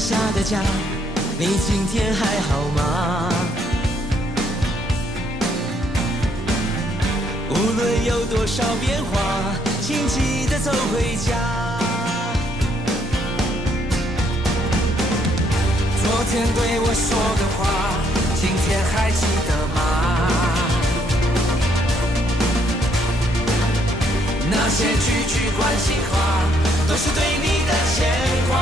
下的家，你今天还好吗？无论有多少变化，请记得走回家。昨天对我说的话，今天还记得吗？那些句句关心话，都是对你的牵挂。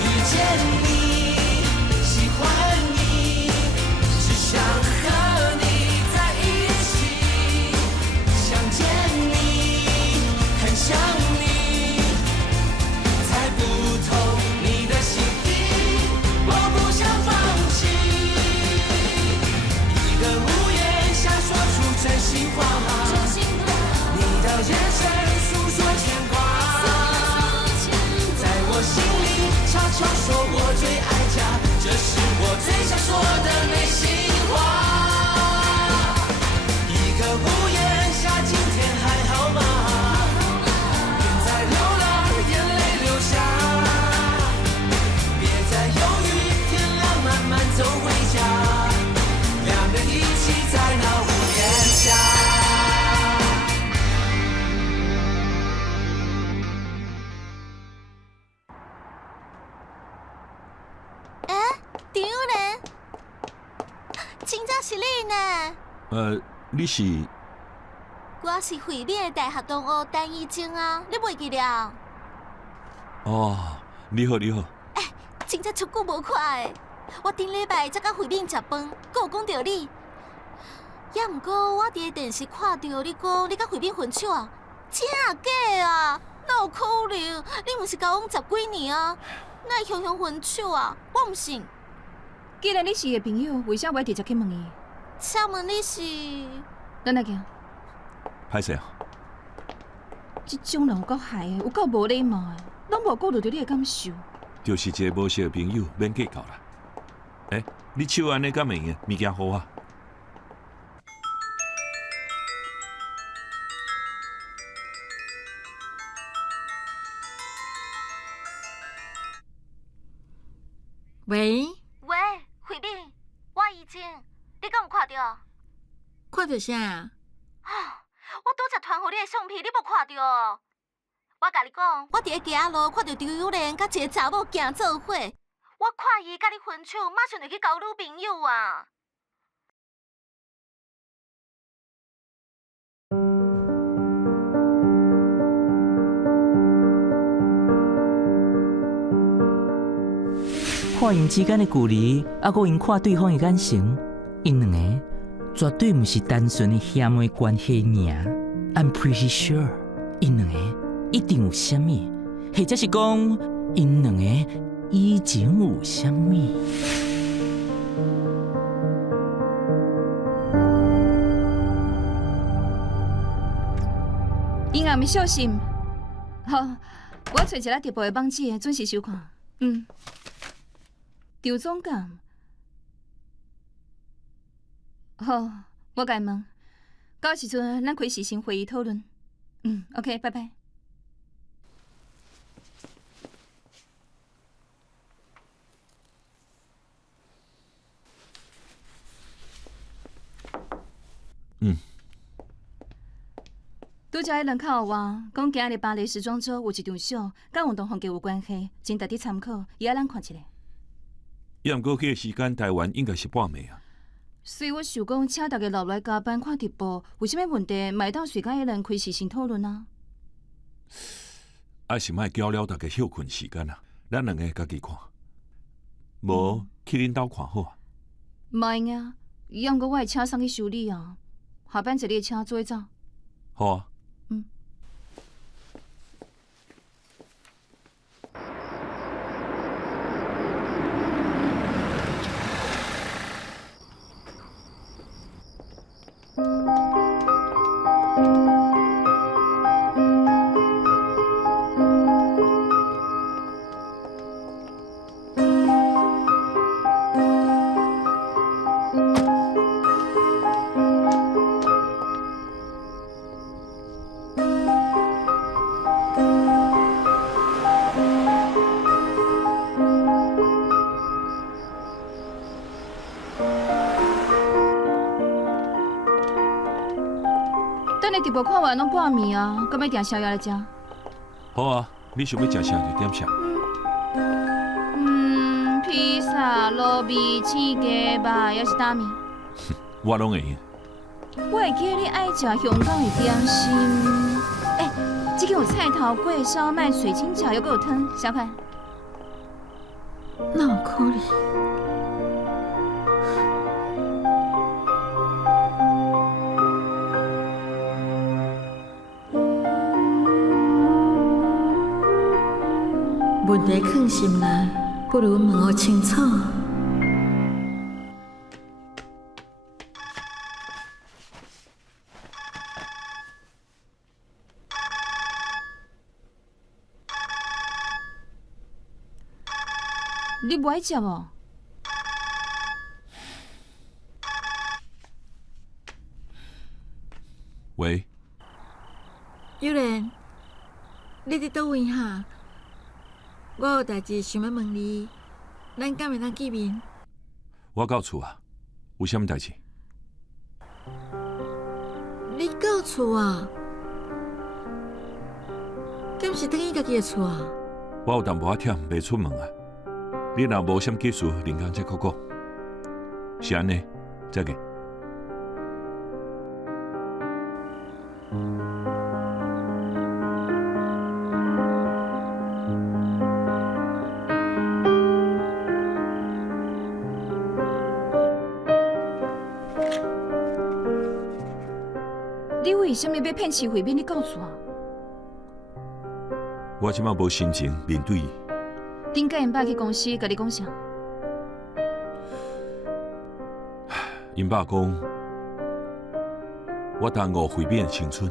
遇见你，喜欢你，只想和你在一起。想见你，很想你，猜不透你的心意，我不想放弃。一个屋檐下说出真心话，你的眼神诉说牵挂，在我心里悄悄说我最爱家，这是我最想说的内心话。一个屋檐下，今天还好吗？别再流浪，眼泪流下，别再犹豫，天亮慢慢走回家，两人一起在那屋檐下。真正是你呢？你是？我是惠美的大学同学陈怡晶啊，你袂记了？哦，你好，你好。真正出久无看的，我顶礼拜才甲惠美食饭，佮有讲到你。也毋过我伫电视看到你讲你甲惠美分手啊，真啊假啊？哪有可能？你毋是交往10几年啊？哪会雄雄分手啊？我毋信。既然你是伊的朋友，为啥我直接去问伊？请问你是？咱来行。歹势啊！这种人有够害的，有够无礼貌的，拢无顾虑到你的感受。就是一个无熟的朋友，免计较啦。你手安尼敢会用？物件好啊。喂，喂，惠美，我怡晶，你敢有看到？看到啥？我拄则传互你的相片，你无看到哦？我甲你讲，我伫咧街路看到周友莲甲一个查某行做伙，我看伊甲你分手，马上就去交女朋友啊！看因之间的距离，还有因看对方的眼神，因两个绝对不是单纯的兄妹关系尔。I'm pretty sure， 因两个一定有啥物，或者是讲因两个以前有啥物。因暗暝小心。好，我找一个直播的网址，准时收看。赵总监，好，我甲伊问，到时阵咱开视讯会议讨论。OK， 拜拜。拄则迄人敲互我，讲今日巴黎时装周有一场秀，甲运动风格有关系，真值得参考，也爱咱看一下。要毋过迄个时间，台湾应该是半暝啊。所以我想讲，请大家落来加班看直播，有啥物问题，嘛会当随甲迄人开视讯讨论啊。是莫搅了大家休困时间啊，咱两个家己看，无去恁兜看好啊。莫用啊，要毋过我会车送去修理啊，下班坐你的车做走。好啊。等你直播看完拢半暝啊，搁要订宵夜来食。好啊，你想要食啥就点啥。披萨、糯米、青鸡吧，还是大米？我拢会用。我会记得你爱食香港的点心。这间有菜头粿、烧麦、水晶饺，又搁有汤，小可。哪有可能？问题藏心内，不如问个清楚。你不爱食无？喂，有人，你伫倒位哈？我有代志想要问你，咱敢会当见面？我到厝啊，有啥物代志？你到厝啊？敢是等于家己的厝啊？我有淡薄仔忝，袂出门啊。你若无啥技术，人工再讲讲。是安尼，再见。你为什么要骗徐慧敏？你告诉我。我即摆无心情面对伊。顶个因爸去公司，甲你讲啥？因爸讲，我耽误慧敏的青春，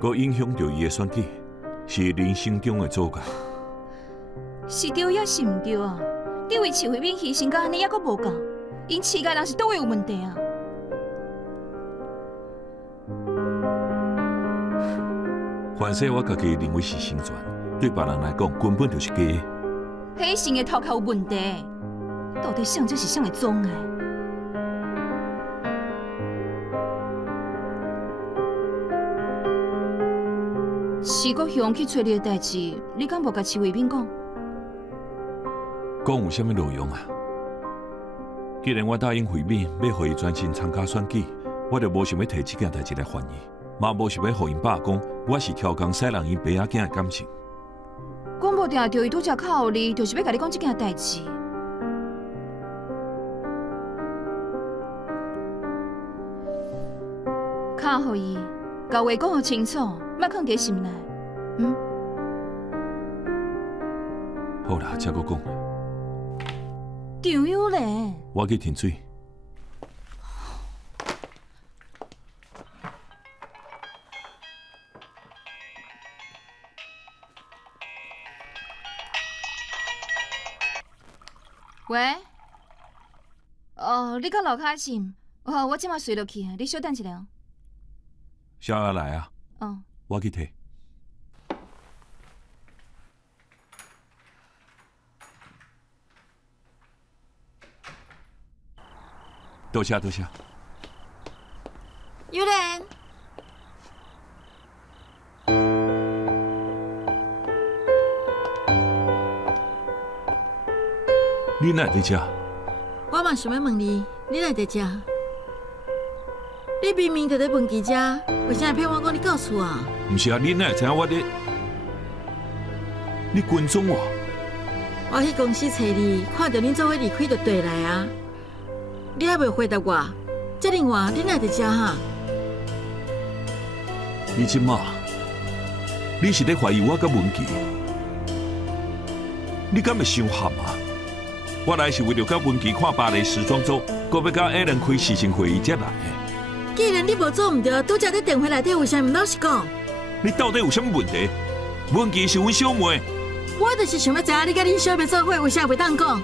佮影响到伊的选举，是人生中的阻碍。是对也是唔对啊？你为徐慧敏牺牲到安尼，还阁无够？因饲家人是倒位有问题啊？凡说我家己认为是成全，对别人来讲根本就是假的。迄性的头壳有问题，到底谁才是谁的总爱？是国雄去找你的代志，你敢无甲徐慧敏讲？讲有啥物路用啊？既然我答应慧敏要互伊专心参加选举，我就无想要摕这件代志来烦伊，嘛无想要互因爸讲我是挑工使人因爸仔囝的感情。讲无定着伊拄则靠互你，就是要甲你讲这件代志。靠互伊，甲话讲互清楚，莫藏伫心内。好啦，才阁讲。张友咧，我去停水。喂，你到楼骹是？我即马睡落去，你稍等一下哦。宵夜来啊！哦，我去摕。多谢多谢。有人，你哪会在遮？我嘛想要问你，你哪在遮？你明明就在文琪遮，为啥骗我讲你到厝啊？毋是啊，你哪会知影我咧？你跟踪我？我去公司找你，看到你做伙离开就对来啊。你还未回答我，这另外你哪在遮哈？你即马，你是咧怀疑我甲文琪？你敢会伤含啊？我来是为了甲文琪看芭蕾时装周，搁要甲 Alan 开视讯会议才来的。既然你无做唔对，拄则在电话内底为啥唔老实讲？你到底有啥物问题？文琪是阮小妹，我就是想要知影你甲恁小妹做伙为啥袂当讲？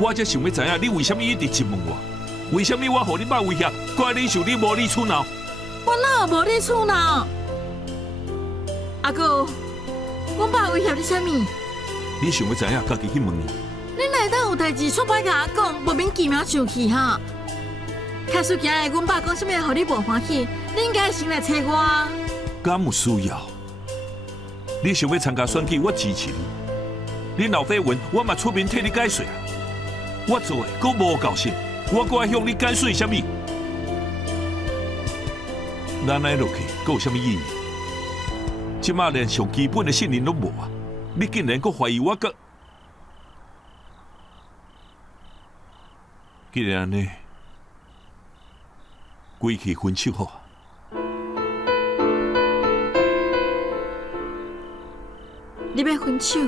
我才想要知影你为什么一直质问我？为什么我互你爸威胁，怪你受你无理取闹？我哪有无理取闹？阿哥，我爸威胁你啥物？你想要知影，家己去问伊。你哪当有代志出摆甲我讲，莫名其妙生气哈？假使今日阮爸讲啥物，互你无欢喜，你应该先来找我。敢有需要？你想要参加选举，我支持你。你闹绯闻，我嘛出面替你解说啊。我做的阁无够深，我阁爱向你解释什么？咱安落去，阁有什么意义？即马连上基本的信任都无啊！你竟然阁怀疑我阁？既然安尼，归去分手好啊！你要分手，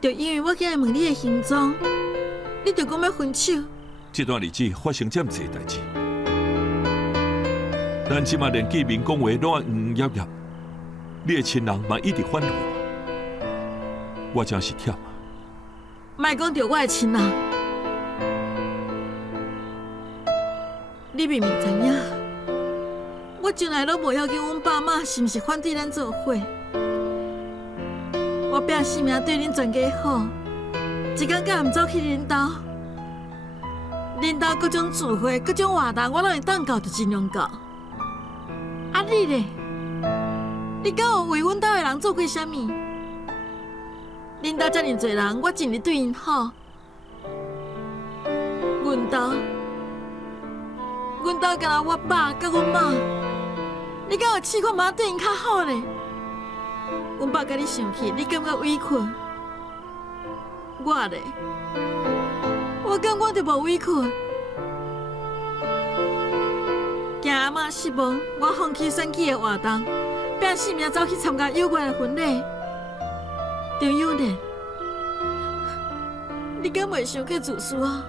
就因为我今日问你的行踪，你就讲要分手。这段日子发生这么侪代志，咱即马连见面讲话拢咿咿呀，你的亲人嘛一直反对我真是忝啊！莫讲着我的亲人，你明明知影，我从来都无要求阮爸妈是毋是反对咱做伙。我拼性命对恁全家好，一天敢毋走去恁兜，恁兜各种聚会、各种活动，我拢会当到就尽量到。啊你咧，你敢有为阮兜的人做过啥物？恁兜遮尔侪人，我尽力对因好。阮兜敢若我爸甲阮妈，你敢有试看妈对因较好咧？阮爸甲你生气，你感觉委屈？我咧，我感觉就无委屈。惊阿嬷失望，我放弃选举的活动，拼性命走去参加友爱的婚礼。张友莲，你敢袂想过自私啊？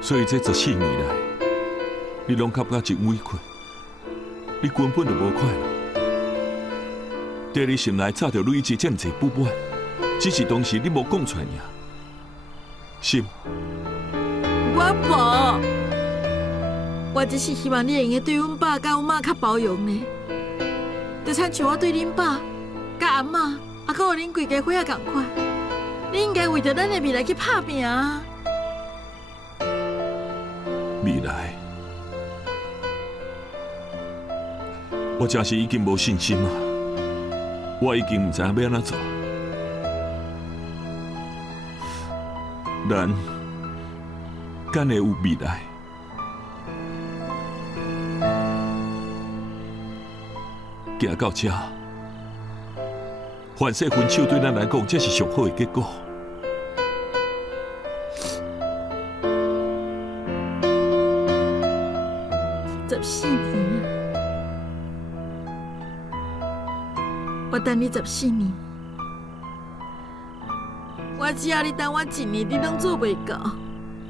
所以这14年来，你拢感觉真委屈，你根本就无快乐。在你心内早就累积这么侪不满，只是当时你无讲出来尔。是吗？我无，我只是希望你会用对阮爸甲阮妈较包容呢。就亲像我对恁爸、甲阿嬷，还有恁规家伙仔同款，你应该为着咱的未来去打拼啊！未来，我真是已经无信心啊！我已经唔知影要安怎做。咱敢会有未来？行到这，凡说分手对咱来讲，这是上好的结果。14年啊，我等你14年，我只要你等我1年，你拢做袂到。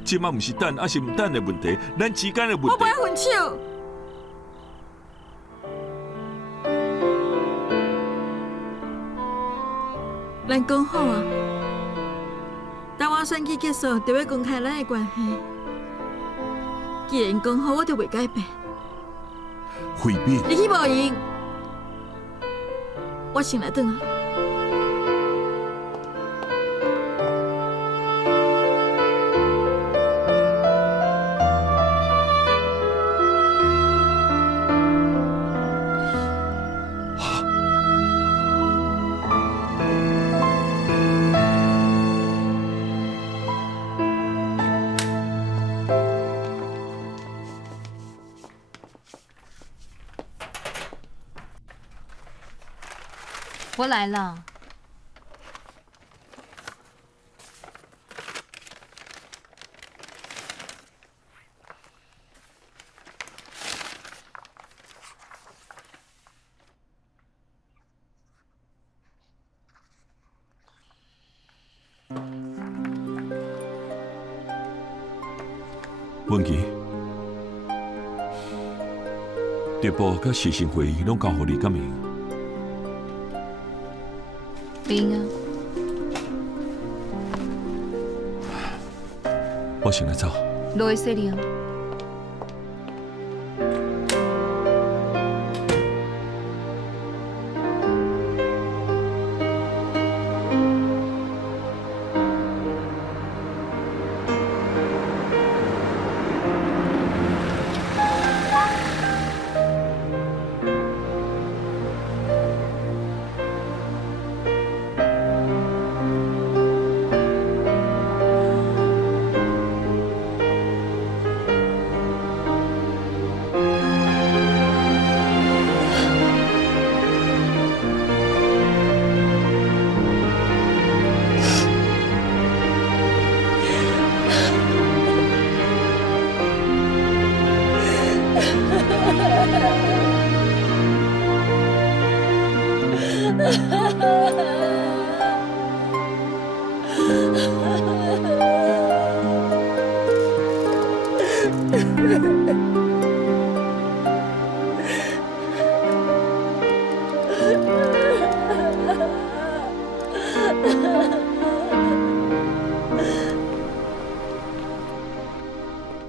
即马唔是等，还是唔等的问题，咱之间的问题我不。要分手。咱讲好啊，等我选举结束，就要公开咱的关系。既然讲好，我就袂改变。回变，你去无用，我先来转啊。我来了。文琪，直播甲实行会议拢交互你敢明？明啊，我先来走。落去洗了。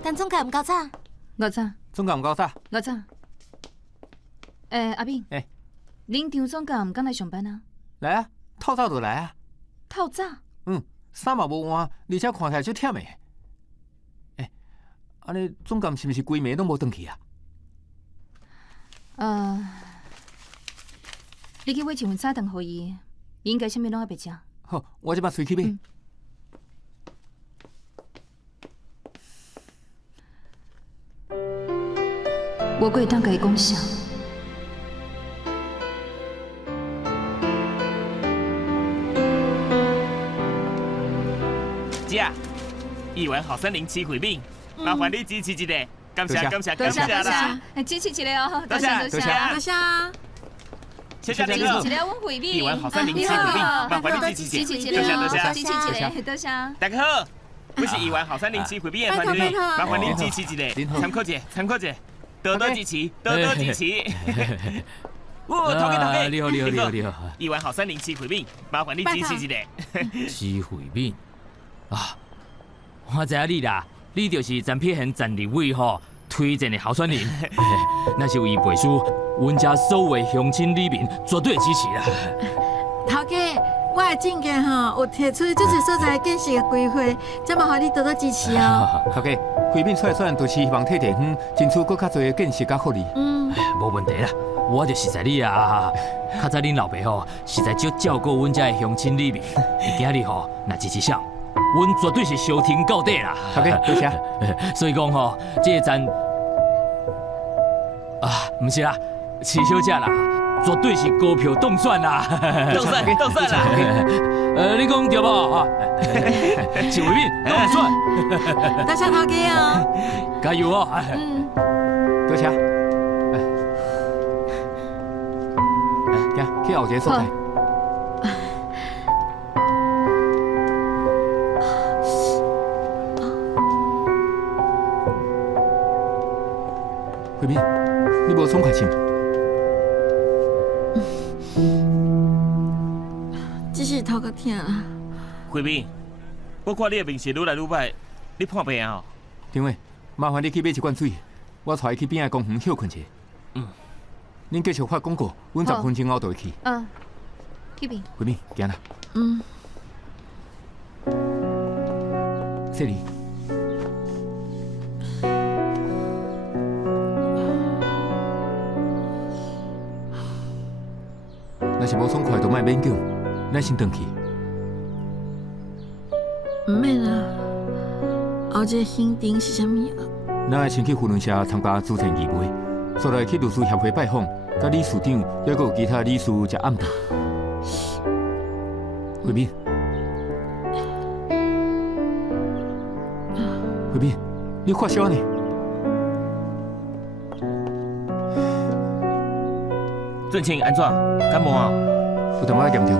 陈总监唔够早，我早，总监唔够早。我早。阿炳，恁张总监敢来上班啊？来啊，透早就来啊。透早？衫嘛无换，而且看起来足忝的。安尼总监是毋是规暝拢无转去啊？你去买一份早顿互伊，伊应该啥物拢还袂食。好，我即摆随去买。我可以当甲伊讲啥？姐，亿万好森林七回饼，麻烦你支持一下，感谢感谢多谢多感谢啦！谢，支持一个哦，多谢多谢。多谢多谢啊！谢谢你好支持一，个阮回饼，亿万好森林七回饼，麻烦你支持一下，多谢多谢。支持一个，多谢。大家好，我是亿万好森林七回饼的团队，麻烦你支持一下，参考一下，参考一下，多多支持，多多支持。哦，头家，你好，你好，你好，你好。亿万好森林七回饼，麻烦你支持一下。七回饼啊，我知影你啦，你就是陈撇贤陈立伟吼推荐的候选人，那是为背书，阮家所有乡亲里面绝对支持啦。头家，我的证件吼有提出足侪所在建设的规划，再麻烦你多多支持哦。头家，回饼出来选，就是希望替地方争取更较多的建设甲福利。无问题啦，我就实在你啊，较早恁老爸吼实在少照顾阮家的乡亲里面，今日吼若支持上，阮绝对是收听到底啦。头家，多谢。所以讲吼，这个站毋是啦，市小姐啦，绝对是高票当选啦。当选啦！你讲对无啊？是回面当选，多谢头家哦。加油哦！多谢。行，去后一个所在。回面，你无爽快心？只是头壳疼啦。回饼，我看你的面色愈来愈歹，你破病啊？张伟，麻烦你去买一罐水，我带伊去边仔公园休困者。恁继续发广告，阮10分钟后就会去。这边。回面，行啦。谢你。若是无爽快，就莫勉强，咱先回去。唔免啦，后一个行程是啥物啊？咱要先去扶轮社参加主持仪会，再来去律师协会拜访，甲理事长，还佫有其他理事食暗顿。回面，回面，你发烧呢？最近安怎？感冒啊？有淡仔严重。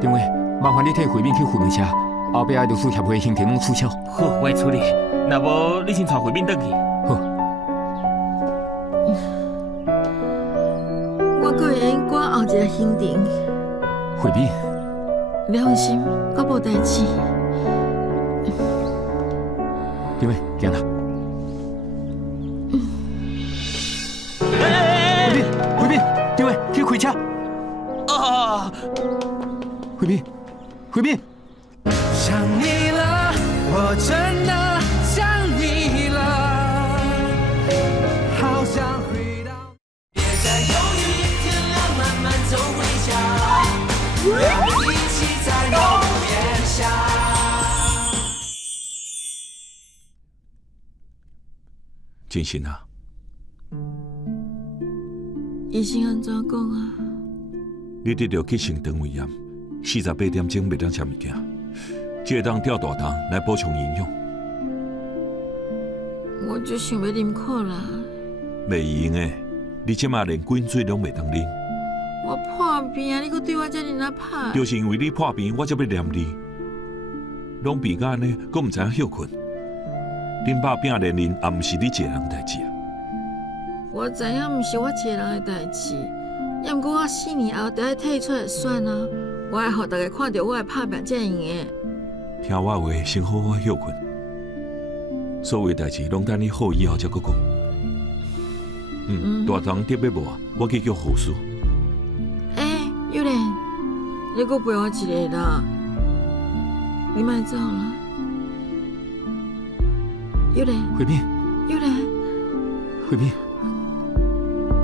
张伟，麻烦你替回面去扶轮社，后壁律师协会行程拢取消。好，我会处理。若无，你先带回面转去。好。我佫会用赶后一个行程。回面，你放心，我无代志。张伟，行啦。回面，张伟，去开车。回面，回面。想你了，我真的想你了，好想回到。别再犹豫，天亮慢慢走回家，让我们一起在屋檐下。真心啊，医生安怎讲啊？你得着急性肠胃炎，48点钟袂当食物件，只会当吊大肠来补充营养。我就想要啉可啦，袂用诶，你即马连滚水拢袂当啉，我破病啊！你搁对我遮尔啊歹？就是因为你破病，我才要念你。拢病到安尼，搁毋知影休困。恁爸拼连恁，也毋是你一个人代志啊。我知影毋是我一个人的代志，要毋过我4年后就要退出来选啊！我爱互大家看到我的拍拼才用的。听我话，先好好休困。所有代志拢等你好以后才搁讲。大堂特别无啊，我去叫护士。幼莲，你搁陪我一个啦，你莫走啦。幼莲，慧敏，幼莲，慧敏，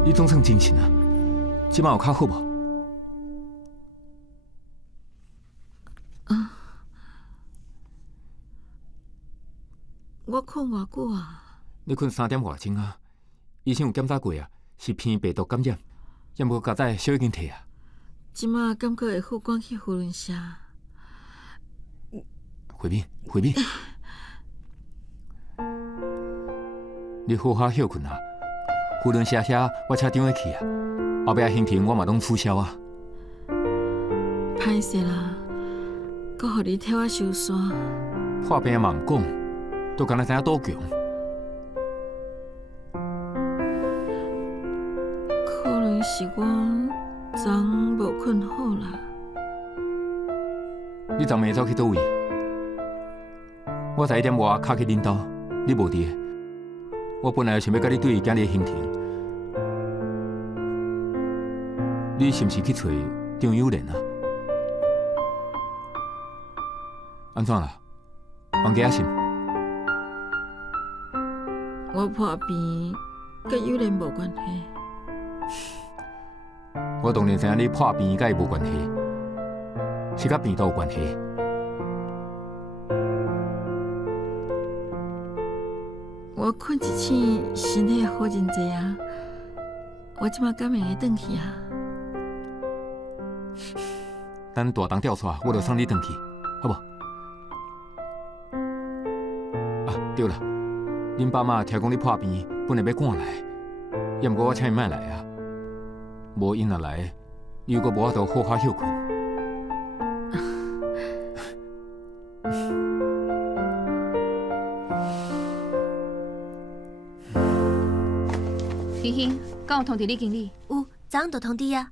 你总算精神啊？即摆有较好无？我困偌久啊？你困3点外钟啊？医生有检查过啊，是偏病毒感染，也无加载小已经退啊。即马感觉会好，赶去护伦社。慧敏，慧敏，你好好休困啊！护伦社我车长会去啊，后壁行程我嘛拢取消啊。歹势啦，搁互你替我收山。破病嘛毋讲，都敢若知影多强。可能是我昨无困好啦。你昨暝走去倒位？我11点外敲去恁兜，你无伫。我本来想要甲你对今日的行程，你是毋是去找张友莲啊？安怎啦？王家信？我破病，甲友莲无关系。我当然知影你破病甲伊无关系，是甲病毒有关系。我困一醒，身体好真济啊！我即马敢会转去啊？等大堂调出，我就送你转去，好无？啊，对了，恁爸妈听讲你破病，本来要赶来，要毋过我请伊莫来啊。无因若来，伊又阁无法度好好休困。欣欣，敢有通知你经理？有，昨昏就通知啊。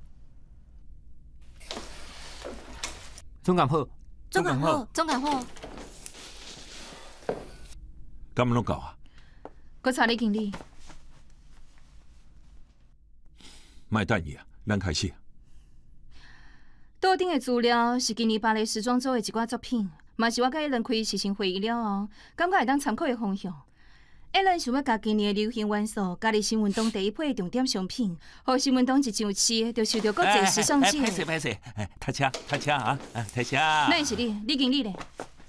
总干好，总干好，总干好。敢拢到啊？搁查你经理。莫等伊啊，咱开始。桌顶的资料是今年芭蕾时装周的一寡作品，嘛是我甲伊人开事前会议了后，感觉会当参考的方向。伊人想要甲今年的流行元素加入新运动第一批的重点商品，互新运动一上市，就受到国际时尚界。歹势，读车啊，读车。那是你经理咧？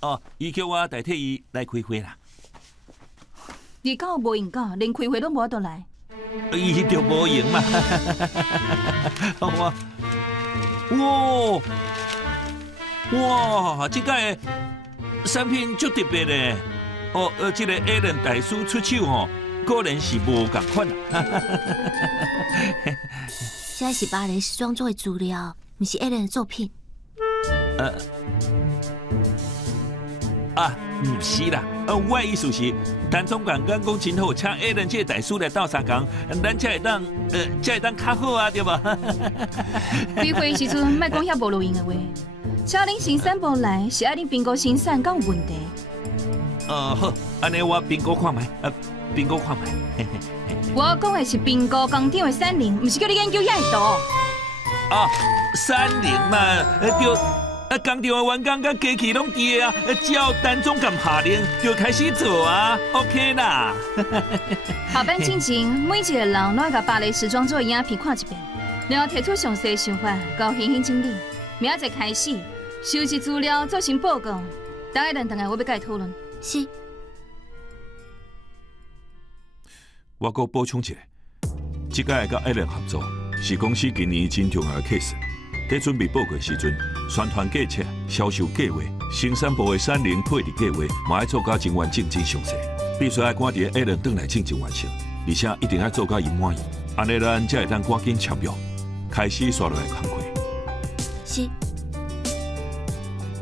哦，伊叫我代替伊来开会啦。你敢有无闲到，连开会都无法度来？伊就无闲嘛。哇，这个产品足特别咧。哦，这个 Allen 大师出手哦，果然是无共款啊。这是芭蕾时装周的资料，不是 Allen 的作品。唔是啦，我的意思是，陈总监讲真好，请 Allen 这个大师来斗相共，咱才会当较好啊，对吧？开会时阵莫讲遐无路用的话，请恁新产部来是爱恁评估新产敢有问题。好，安尼我评估看卖，评估看卖。我讲的是评估工厂的产能，唔是叫你研究遐会多。产能嘛，就工厂的员工甲机器拢伫啊，只要陈总监下令就开始做啊 ，OK 啦。下班之前，每一个人拢要甲芭蕾时装周的影片看一遍，然后提出详细的想法，交欣欣经理。明仔载开始收集资料，做成报告。大家等下我要甲伊讨论。是。我阁补充一下，这届甲 Allen 合作是公司今年真重要的 case。在准备报告时阵，宣传计策、销售计划、生产部的产能配置计划，嘛要做到真完整、真详细。必须要赶伫 Allen 转来正完成。而且一定要做到伊满意，安尼咱才会当赶紧签约，开始刷落来工课。是，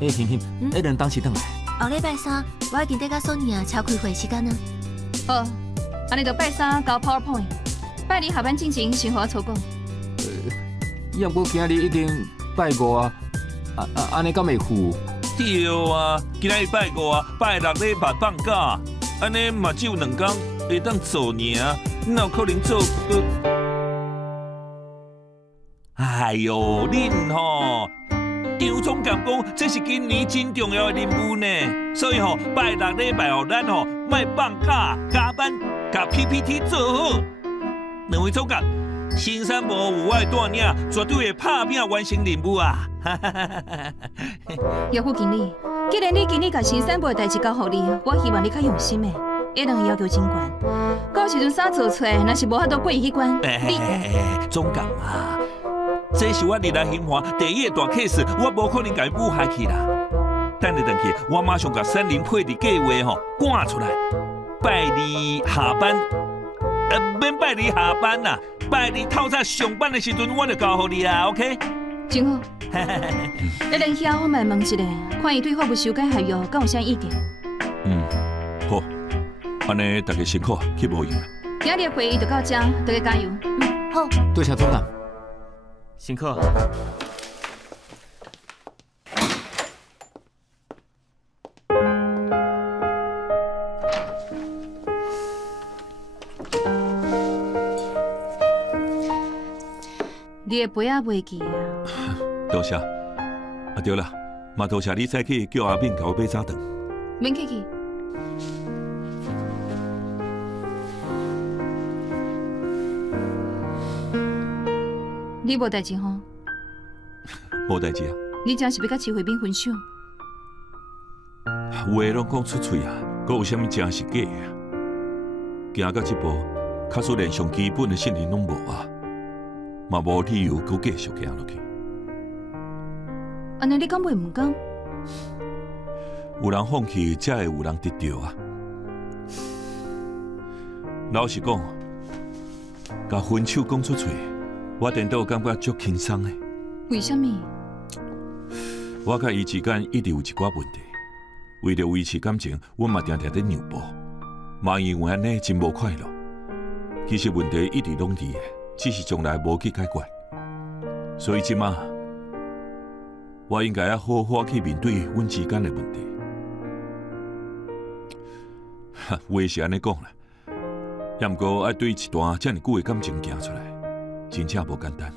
欣欣，那人当时等来。后礼拜三我已经得到索尼亚超开会时间了。好，安尼就拜三交 PowerPoint， 拜二下班进行生活草稿。要不今日已经拜五啊，安尼敢会赴？对啊，今仔日拜五啊，拜六礼拜放假，安尼嘛只有2天会当做尔，哪有可能做个？哎呦，恁吼！张总监讲，这是今年真重要的任务呢，所以吼拜六礼拜吼，咱吼莫放假加班，甲 PPT 做好。两位总监，新山无有我的带领，绝对会拍拼完成任务啊！叶副经理，既然你今日甲新三部的代志交互你，我希望你较用心的，一两个要求真悬，到时阵啥做出来，若是无法度过去关，你总监啊！这是我日来兴华第一个大 case， 我无可能甲伊舞下去啦。等下回去，我马上甲山林配的计划吼赶出来。拜二下班，免拜二下班啦，拜二透早上班的时阵，我就交互你啊 ，OK？ 真好。那人遐我问一下，看伊对法务修改合约，敢有啥意见？好，安尼大家辛苦，去无用啦。今日的会议就到这，大家加油。好。多谢总监。辛苦。你的杯仔袂记啊？多谢。对啦，嘛多谢你再去叫阿敏甲我买早顿。免客气。你无代志吼？无代志啊。你真是要甲徐慧敏分手？话拢讲出嘴啊，阁有啥物真是假啊？行到这步，假使连上基本的信任拢无啊，嘛无理由阁继续行落去。安尼你敢袂唔讲？有人放弃，才会有人得到啊。老实讲，甲分手讲出嘴。我颠倒感觉足轻松的。为什么？我甲伊之间一直有一寡问题，为了维持感情，我嘛常常在让步，嘛因为安尼真无快乐。其实问题一直拢伫的，只是从来无去解决。所以即马，我应该要好好去面对阮之间的问题。话是安尼讲啦，也毋过爱对一段遮尔久的感情行出来。真正无简单。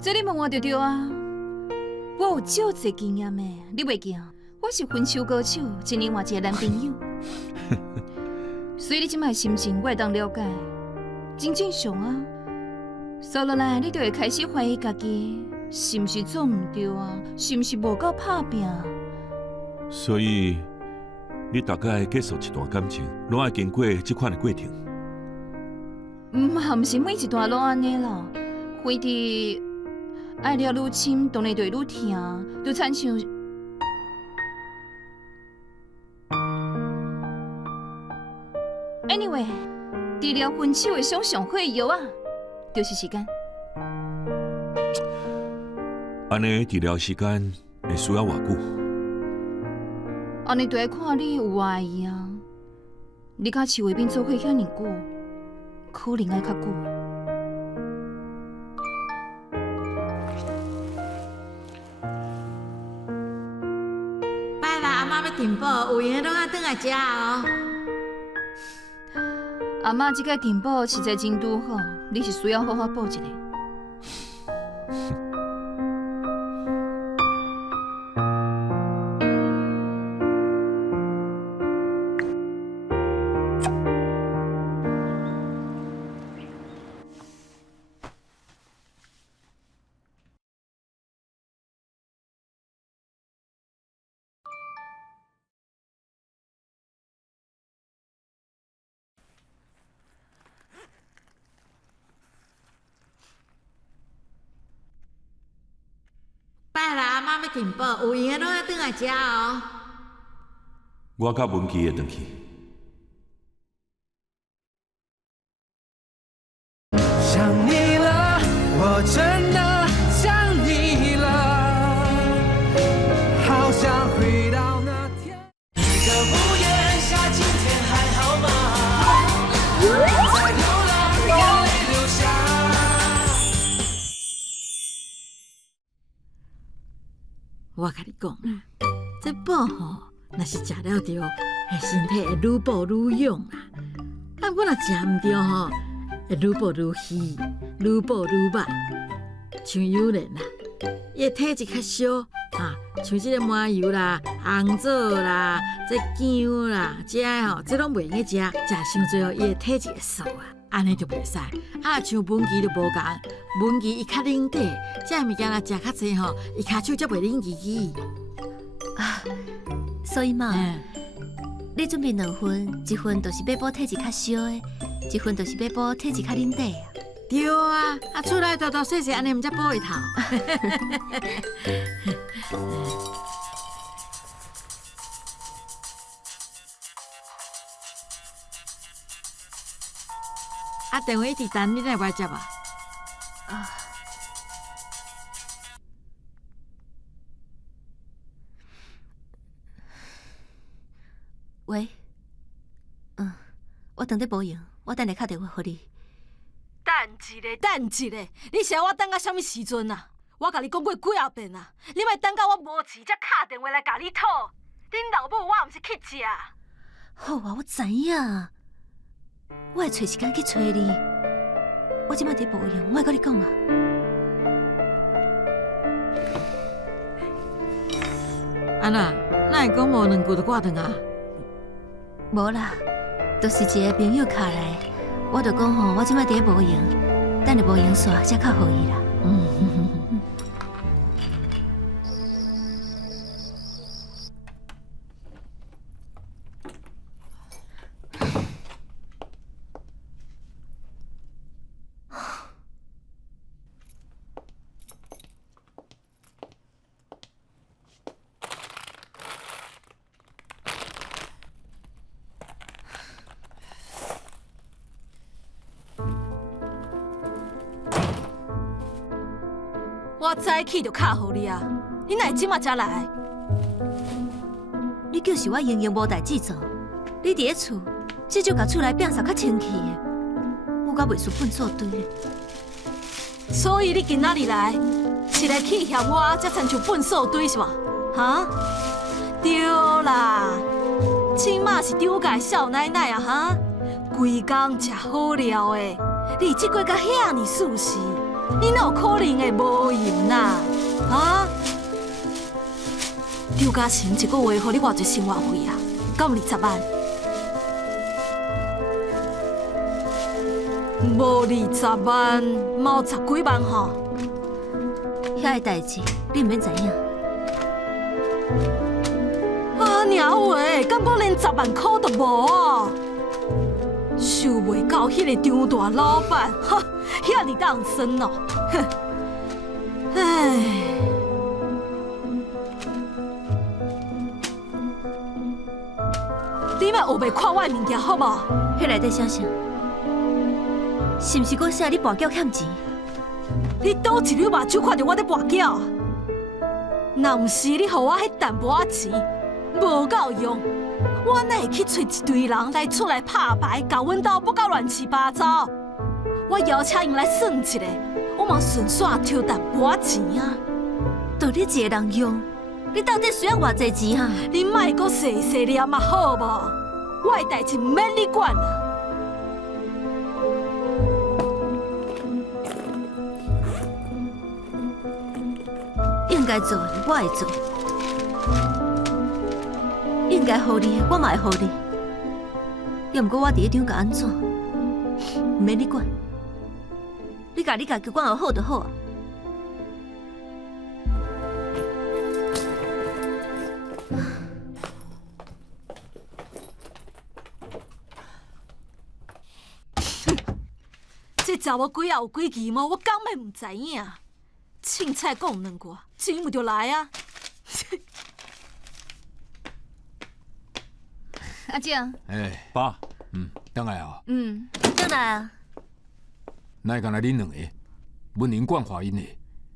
这你问我就对啊，我有少侪经验的，你袂记啊？我是分手高手，一另外一个男朋友。所以你即摆心情我会当了解，真正常啊。所落来你就会开始怀疑家己，是毋是做毋对啊？是毋是无够打拼？所以你大概结束一段感情，拢爱经过这款的过程。毋是每一段拢安尼啦，花伫爱了愈深，当然就会愈疼，就亲像。Anyway， 治疗分手的上好的药啊，就是时间。安尼治疗时间会需要偌久？安尼就要看你有爱伊啊。你甲徐伟斌做伙遐尼久。可能爱较久。拜六阿妈要订报，有闲拢爱转来食哦。阿嬷即个订报实在真拄好，你是需要好好报一下。拜六阿妈要订报，有闲拢爱转来食哦。我甲文琪会回去，我甲你讲啦，这补吼，若是食了着，身体会愈补愈勇啦。啊，我若食毋着吼，会愈补愈虚，愈补愈慢。像有人啦，伊体质较小啊，像即个麻油啦、红枣啦、这姜啦，这吼，这拢袂用食，食伤多哦，伊的体质会瘦啊，安尼就袂使。啊，像文琪就无共，文琪伊较冷底，这物件若食较济吼，伊骹手才袂冷叽叽。啊，所以嘛，你准备2份，一份就是要补体质较小的，一份就是要补体质较冷底啊。对啊，啊厝内大大细细安尼，毋才补一套。啊，电话一直等，你哪会接啊？啊。喂，我等咧无用，我等下敲电话给你。等一个，你是要我等到什么时阵啊？我甲你讲过几啊遍啊，你莫等到我无钱才敲电话来甲你讨。恁老母我毋是去食。好啊，我知影，我会找时间去找你。我即摆伫无用，我会甲你讲啊。安娜，哪会讲无2句就挂断啊？无啦，就是一个朋友敲来，我就讲吼，我即摆伫无用，等下无用煞才敲互伊啦。我早起就敲互你啊，你哪会即马才来？你就是我营无代志做，你伫咧厝，至少甲厝内摒扫较清气的，我甲袂输粪扫堆咧。所以你今仔日来，是来气嫌我才亲像粪扫堆是吧？哈？对啦，即马是丢家少奶奶啊哈，规工食好料的，日子过甲遐尼舒适。你哪有可能会无用啦？啊！刘嘉诚一个月，互你偌济生活费啊？敢有20万？无20万，嘛有10几万吼。遐个代志，你毋免知影。啊，鸟话，敢我连10万块都无哦？想袂到迄个张大老板，哈，遐尼当生哦，哼，唉。你莫学袂看我的物件好无？迄内底写啥？是毋是讲写你跋筊欠钱？你倒一溜目睭看到我在跋筊？若毋是你予我迄淡薄仔钱，无够用。我哪会去找一堆人来出来拍牌，甲阮兜要到乱七八糟？我邀请因来算一下，我嘛顺续抽淡薄仔钱啊！就你一个人用，你到底需要偌济钱啊？你莫阁细细念嘛好无？我的代志毋免你管啦。应该做的我会做。应该互你，我嘛会互你。要毋过我伫咧场甲安怎，毋免你管。你甲你家己管好好就好啊。这查某鬼也有几奇毛，我敢要毋知影？凊彩讲2句，钱唔就来啊！阿静，哎，爸，等来啊。倒来啊！哪会干来恁2个？文玲、冠华因的。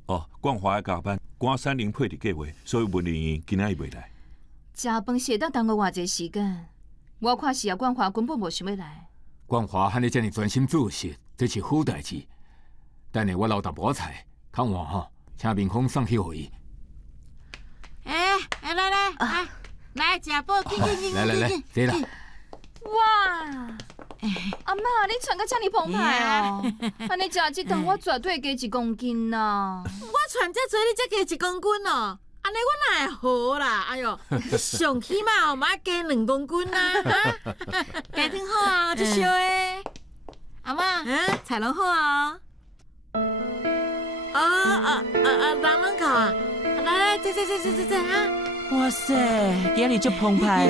哦，冠华要加班，关3零配伫计划，所以文玲今仔伊袂来。食饭是会当耽误偌济时间，我看是啊，冠华根本无想要来。冠华喊你这么专心做事，这是好代志。等下我留淡薄菜，看完吼，请面孔送去互伊。啊，来食饱，紧紧紧来，对啦。哇！阿嬷，你穿甲遮尼澎湃哦！安尼食即顿，我绝对加1公斤呐！我穿遮多，你才加1公斤哦。安尼我哪会好啦？哎哟，你上起码哦，嘛加2公斤啦，哈！加挺好啊，这烧诶。阿嬷，菜拢好啊。人拢到啊！来，坐啊！哇塞，今日足澎湃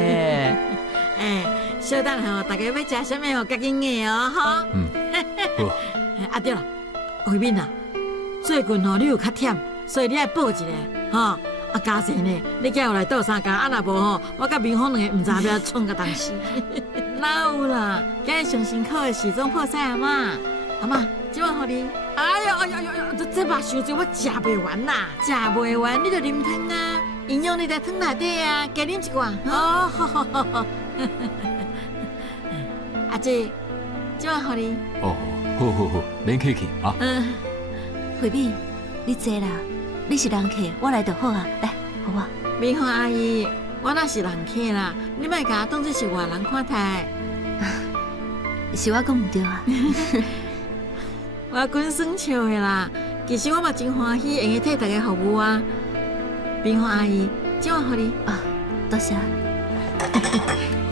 诶！小等吼，大家要食啥物吼，较紧个哦，吼。好。对了，慧敏啊，最近吼你有较忝，所以你爱补一下，吼。嘉善呢，你今有来倒3工，若无吼，我甲明芳两个唔知要创个东西。哪有啦？今日上辛苦的时总破晒阿嬷，阿嬷，即碗互你。哎呦，这肉伤济，我食袂完啦，食袂完你就啉汤啊，营养你在汤内底啊，加啉一罐。哦，好。阿姐，即碗互你。哦，好，免客气啊。慧敏，你坐啦，你是人客，我来就好啊。来，好我。美芳阿姨，我若是人客啦，你莫甲我当作是外人看待。是我讲唔对啊。我滚耍笑的啦，其实我嘛真欢喜，会替大家服务啊。美芳阿姨，即碗互你。啊，多谢。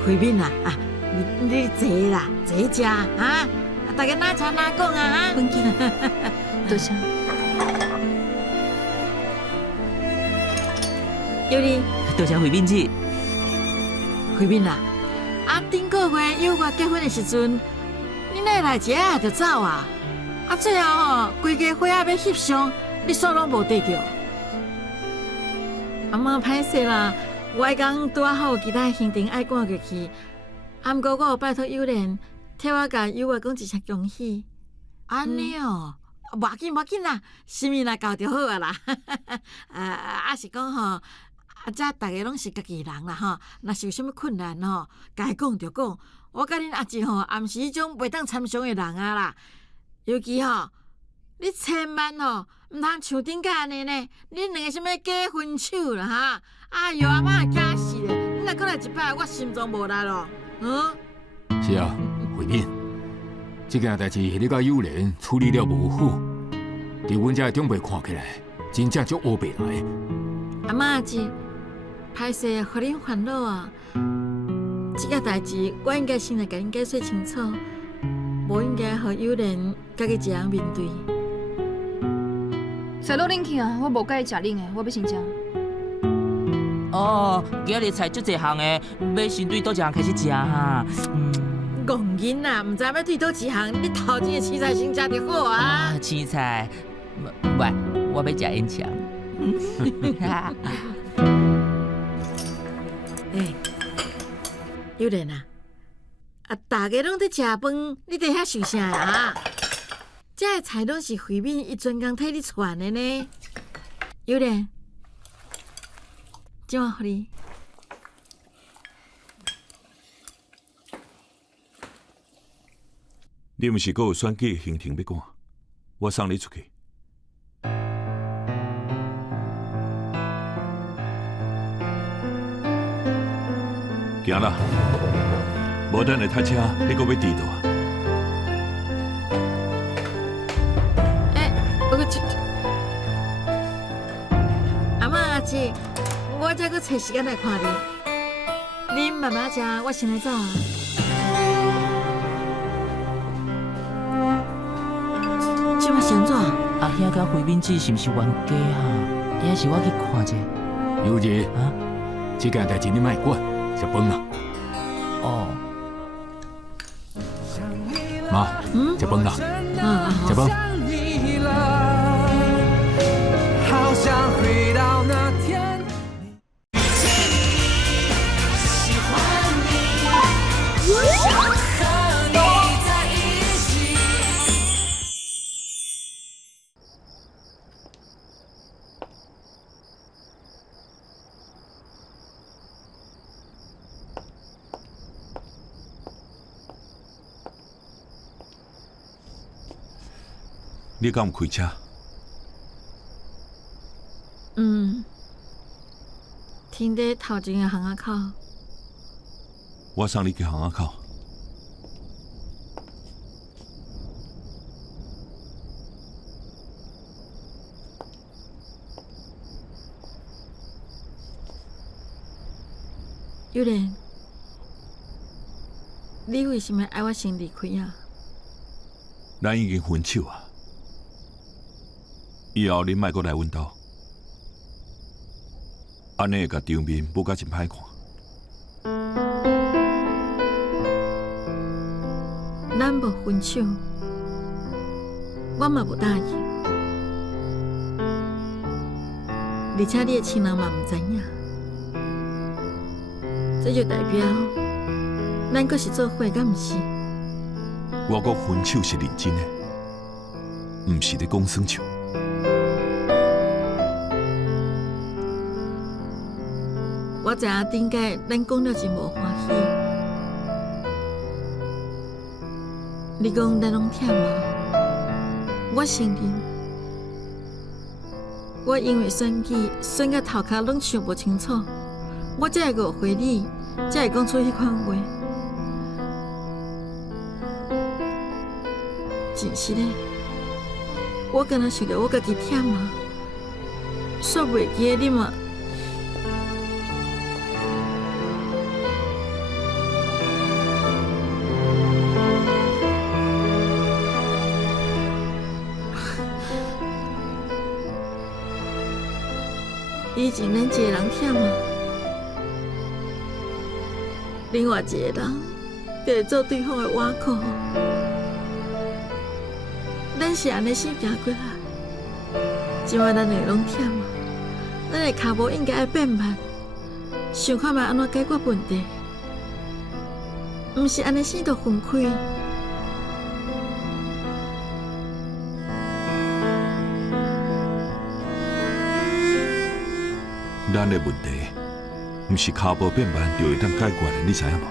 慧敏啊，你坐啦，坐食啊，大家哪吃哪讲啊，本紧。多谢。有你，多谢慧敏姐。慧敏啊，顶个月有我结婚的时阵，你哪来一下就走啊？最后吼，规家伙仔要翕相，你煞拢无得着。阿嬷歹势啦，我迄天拄好有其他行程爱赶过去，毋过我有拜托友莲替我甲友外讲一声恭喜。安尼哦，无要紧啦，心意若到就好啊啦。是讲吼，这大家拢是家己人啦吼，若是有啥物困难吼，该讲就讲。我甲恁阿姊吼，也毋是迄种袂当参详的人啊啦。尤其吼，你千万吼，毋通像顶个安尼呢，恁两个什物假分手啦哈！哎哟，阿嬷惊死咧！你若过来一摆，我心脏无力咯。是啊，慧敏，这件代志你甲友莲处理了无好，伫阮遮长辈看起来，真正足乌白来。阿嬷阿姊，歹势，互恁烦恼啊！这件代志，我应该先来甲恁解释清楚。无应该互友莲家己一人面对。菜都拎去啊！我无介意食恁的，我要先食。哦，今日菜足侪项的，要先对倒一项开始食哈。戆囡仔，唔知要对倒一项，你头前的青菜先食就好啊。青菜，喂，我要食烟肠。友莲啊！大家拢在食饭，你在遐想啥啊？这个菜拢是慧敏伊专工替你传的呢。友莲，即碗互你。你毋是阁有选举行程要赶，我送你出去。行啦。无等下塞车，你阁要迟到啊？阿嬷阿姊，我才阁找时间来看你。恁慢慢食，我先来走啊。这嘛是安怎？阿兄甲慧敏姐是毋是冤家啊？也是我去看者。友姐，这件代志你莫管，食饭啦。哦。妈，食饭啦，食饭。好想回到那天。喜欢你，想和你在一起。你敢有开车？停在头前的巷仔口。我送你去巷仔口。幼莲，你为什么爱我先离开啊？咱已经分手啊！以后恁莫阁来阮兜，安尼会甲场面舞甲真歹看。咱无分手，我嘛无答应，而且你的亲人嘛唔知影，这就代表咱阁是做伙，敢毋是？我阁分手是认真的，毋是咧讲耍笑。我知影顶届咱讲了真无欢喜，你讲咱拢忝啊，我承认，我因为选举选到头壳拢想无清楚，我才会误会你，才会讲出迄款话。真是嘞，我敢若想着我家己忝啊，煞袂记得你嘛。以前咱一个人忝啊，另外一个人就会做对方的倚靠。咱是安尼死行过来，今晚咱两个拢忝啊，咱的脚步应该要变慢，想看卖安怎解决问题，毋是安尼死就分开。咱的问题，毋是脚步变慢就会当解决的，你知影无？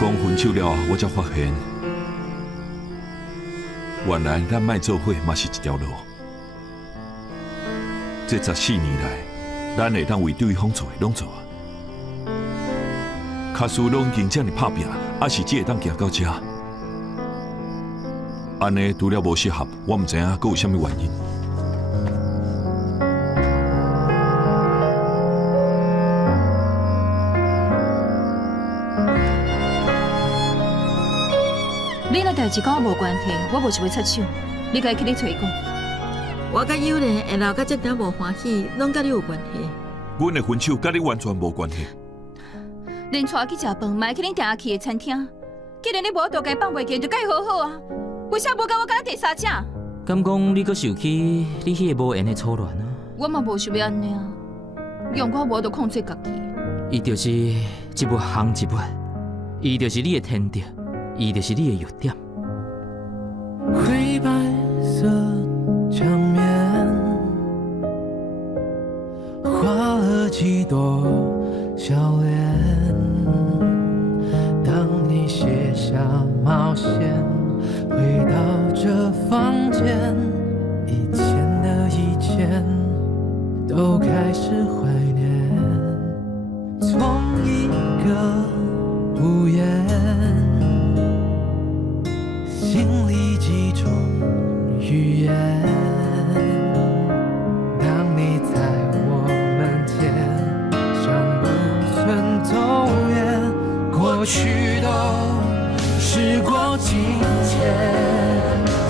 讲分手了后，我才发现，原来咱莫做伙嘛是一条路。这14年来，咱会当为对方做的拢做啊。卡斯拢已经这么打拼，还是只会当行到这。安尼除了无适合，我毋知影佫有啥物原因。你那代志跟我无关系，我无想要插手，你家去你找伊讲。我甲幼莲会闹到这点无欢喜，拢甲你有关系。阮的分手甲你完全无关系。连带去食饭，嘛去恁定下去的餐厅。既然你无大家放袂记，就该好好啊。为啥无甲我讲第三者？敢讲你阁想起你迄个无缘的初恋啊？我嘛无想要安尼啊，用我无得控制家己。伊就是一物行一物，伊就是你的天敌。伊就是你的弱点。灰白色墙面，画了几朵笑脸。当你卸下冒险，回到这房间，以前的以前都开始怀念。从一个屋檐，心里几种语言，当你在我门前，像不曾走远，过去都时过境迁。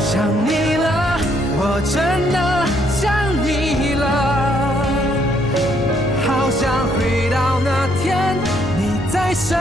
想你了，我真的想你了，好想回到那天你在身